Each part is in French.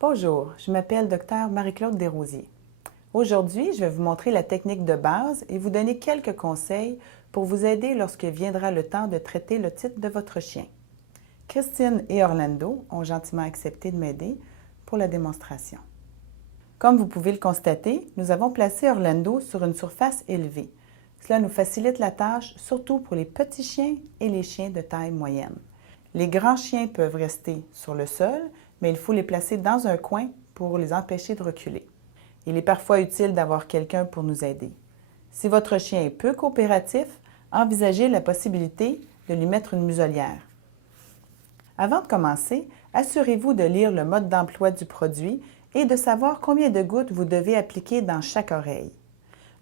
Bonjour, je m'appelle Dr Marie-Claude Desrosiers. Aujourd'hui, je vais vous montrer la technique de base et vous donner quelques conseils pour vous aider lorsque viendra le temps de traiter l'otite de votre chien. Christine et Orlando ont gentiment accepté de m'aider pour la démonstration. Comme vous pouvez le constater, nous avons placé Orlando sur une surface élevée. Cela nous facilite la tâche, surtout pour les petits chiens et les chiens de taille moyenne. Les grands chiens peuvent rester sur le sol, mais il faut les placer dans un coin pour les empêcher de reculer. Il est parfois utile d'avoir quelqu'un pour nous aider. Si votre chien est peu coopératif, envisagez la possibilité de lui mettre une muselière. Avant de commencer, assurez-vous de lire le mode d'emploi du produit et de savoir combien de gouttes vous devez appliquer dans chaque oreille.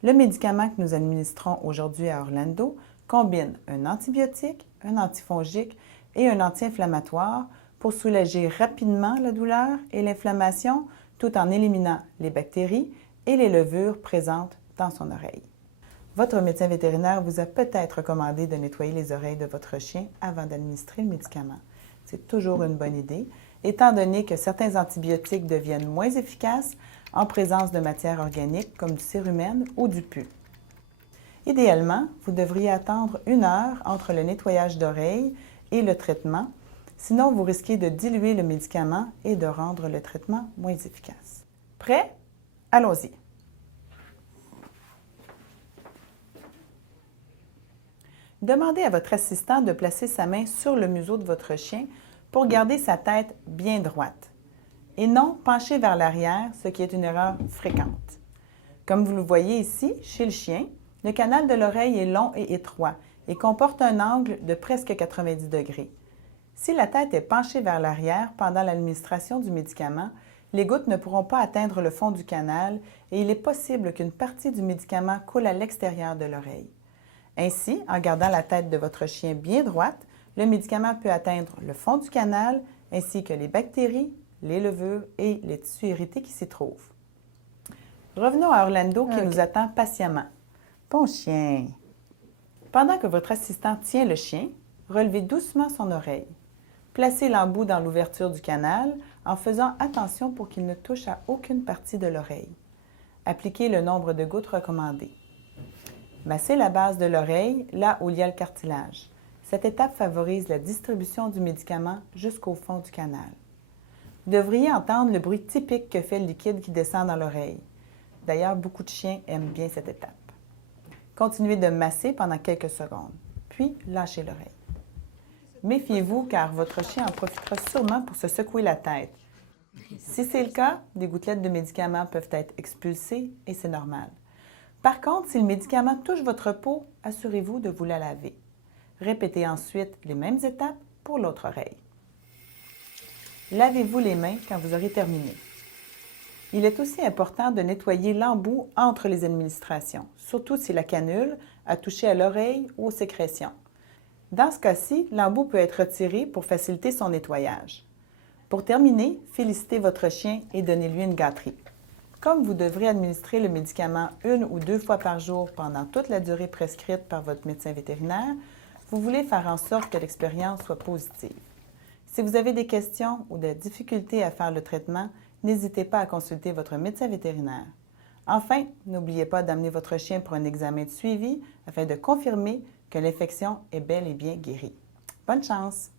Le médicament que nous administrons aujourd'hui à Orlando combine un antibiotique, un antifongique et un anti-inflammatoire pour soulager rapidement la douleur et l'inflammation tout en éliminant les bactéries et les levures présentes dans son oreille. Votre médecin vétérinaire vous a peut-être recommandé de nettoyer les oreilles de votre chien avant d'administrer le médicament. C'est toujours une bonne idée, étant donné que certains antibiotiques deviennent moins efficaces en présence de matières organiques comme du cérumen ou du pus. Idéalement, vous devriez attendre 1 heure entre le nettoyage d'oreilles et le traitement, sinon vous risquez de diluer le médicament et de rendre le traitement moins efficace. Prêt? Allons-y! Demandez à votre assistant de placer sa main sur le museau de votre chien pour garder sa tête bien droite et non penchée vers l'arrière, ce qui est une erreur fréquente. Comme vous le voyez ici, chez le chien, le canal de l'oreille est long et étroit et comporte un angle de presque 90 degrés. Si la tête est penchée vers l'arrière pendant l'administration du médicament, les gouttes ne pourront pas atteindre le fond du canal et il est possible qu'une partie du médicament coule à l'extérieur de l'oreille. Ainsi, en gardant la tête de votre chien bien droite, le médicament peut atteindre le fond du canal ainsi que les bactéries, les levures et les tissus irrités qui s'y trouvent. Revenons à Orlando qui nous attend patiemment. Bon chien! Pendant que votre assistant tient le chien, relevez doucement son oreille. Placez l'embout dans l'ouverture du canal en faisant attention pour qu'il ne touche à aucune partie de l'oreille. Appliquez le nombre de gouttes recommandé. Massez la base de l'oreille, là où il y a le cartilage. Cette étape favorise la distribution du médicament jusqu'au fond du canal. Vous devriez entendre le bruit typique que fait le liquide qui descend dans l'oreille. D'ailleurs, beaucoup de chiens aiment bien cette étape. Continuez de masser pendant quelques secondes, puis lâchez l'oreille. Méfiez-vous car votre chien en profitera sûrement pour se secouer la tête. Si c'est le cas, des gouttelettes de médicaments peuvent être expulsées et c'est normal. Par contre, si le médicament touche votre peau, assurez-vous de vous la laver. Répétez ensuite les mêmes étapes pour l'autre oreille. Lavez-vous les mains quand vous aurez terminé. Il est aussi important de nettoyer l'embout entre les administrations, surtout si la canule a touché à l'oreille ou aux sécrétions. Dans ce cas-ci, l'embout peut être retiré pour faciliter son nettoyage. Pour terminer, félicitez votre chien et donnez-lui une gâterie. Comme vous devrez administrer le médicament 1 ou 2 fois par jour pendant toute la durée prescrite par votre médecin vétérinaire, vous voulez faire en sorte que l'expérience soit positive. Si vous avez des questions ou des difficultés à faire le traitement, n'hésitez pas à consulter votre médecin vétérinaire. Enfin, n'oubliez pas d'amener votre chien pour un examen de suivi afin de confirmer que l'infection est bel et bien guérie. Bonne chance!